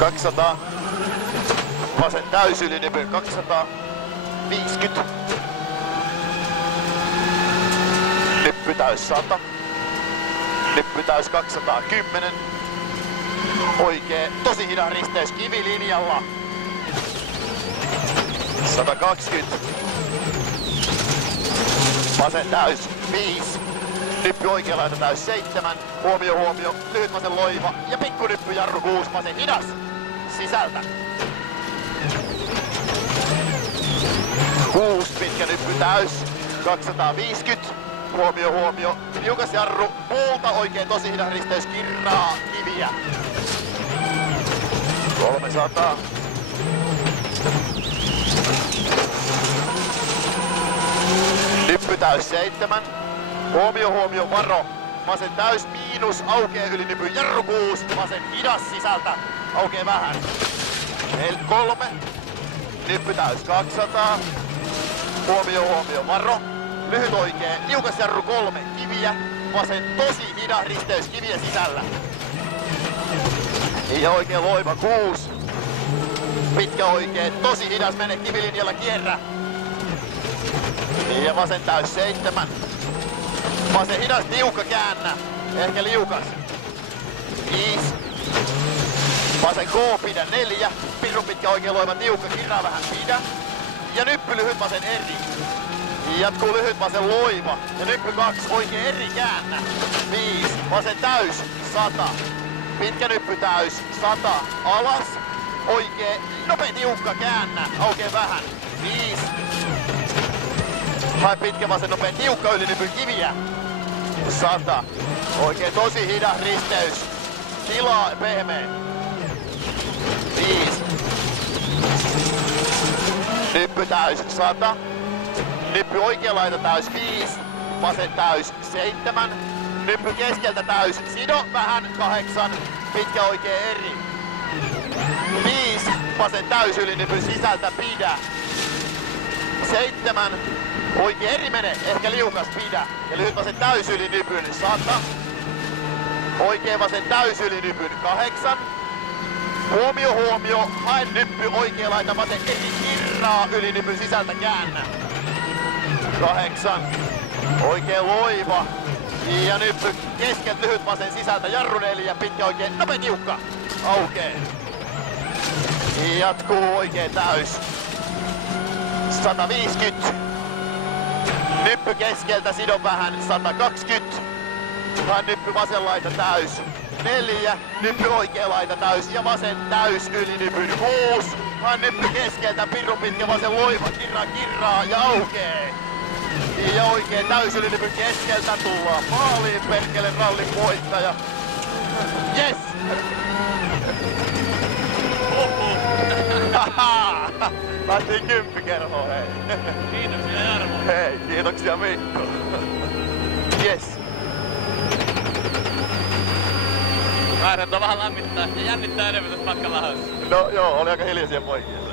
200. Vasen täys ylinypy 250. Nyppy täys 100. Nyppy täys 210. Oikee tosi hidas risteys kivilinjalla. 120. Vasen täys 5. Nyppy oikea laita täys 7. Huomio huomio. Lyhyt vasen loiva ja pikku nyppy jarru 6. Vasen hidas. Sisältä. 6 pitkä nyppy täys. 250. Huomio huomio. Liukas jarru. Puulta oikein tosi hidas risteys. Kirraa kiviä. 300. Nyppy täys 7. Huomio huomio varo. Vasen täys miinus. Aukee yli nypy jarru 6. Vasen hidas sisältä. Aukee vähän. 3. Nyppy täys 200. Huomio huomio varo. Lyhyt oikee. Liukas jarru 3. Kiviä. Vasen tosi hidas risteys kiviä sisällä. Ja oikein loiva 6. Pitkä oikee. Tosi hidas mene kivilinjalla kierrä. Ja vasen täys 7. Vasen hidas tiukka käännä. Ehkä liukas. 5. Vasen K pidä 4. Pirun pitkä oikein loiva tiukka. Kirraa vähän pidä. Ja nyppy lyhyt vasen eri. Jatkuu lyhyt vasen loiva. Ja nyppy 2 oikein eri käännä. 5. Vasen täys 100. Pitkä nyppy täys 100. Alas. Oikee nopea tiukka käännä. Aukee vähän. 5. Hae pitkä vasen nopea tiukka yli nypyn kiviä. 100. Oikein tosi hidas risteys. Tilaa pehmeä. 5. Nyppy täys 100. Nyppy oikea laita täys 5. Vasen täys 7. Nyppy keskeltä täys. Sido vähän 8. Pitkä oikea eri. 5. Vasen täys yli nypyn sisältä pidä. 7. Oikea eri mene, ehkä liukas pidä. Ja lyhyt vasen täys yli nypyn 100. Oikea vasen täys yli nypyn 8. Huomio huomio, hae nyppy oikea laita vasen eri kirraa yli nypyn sisältä käännä. 8. Oikea loiva. Ja nyppy keskeltä lyhyt vasen sisältä jarru 4. Pitkä oikein nopea tiukka. Aukee. Jatkuu oikea täys. 150. Nyppy keskeltä, sido vähän, 120. Hae nyppy vasen laita täys, 4. Nyppy oikea laita täys ja vasen täys yli nypyn 6. Hae nyppy keskeltä, pirun pitkä vasen loiva, kirraa ja aukee. Ja oikein täys yli nypyn keskeltä tullaan maaliin, perkele rallin voittaja. Yes! Lähtiin 10 kerhoa, hei. Kiitoksia Jarmo. Hei, kiitoksia Mikko. Yes. Kairat on vähän lämmittää ja jännittää enemmän tässä matkalla. No joo, oli aika hiljaisia poikia.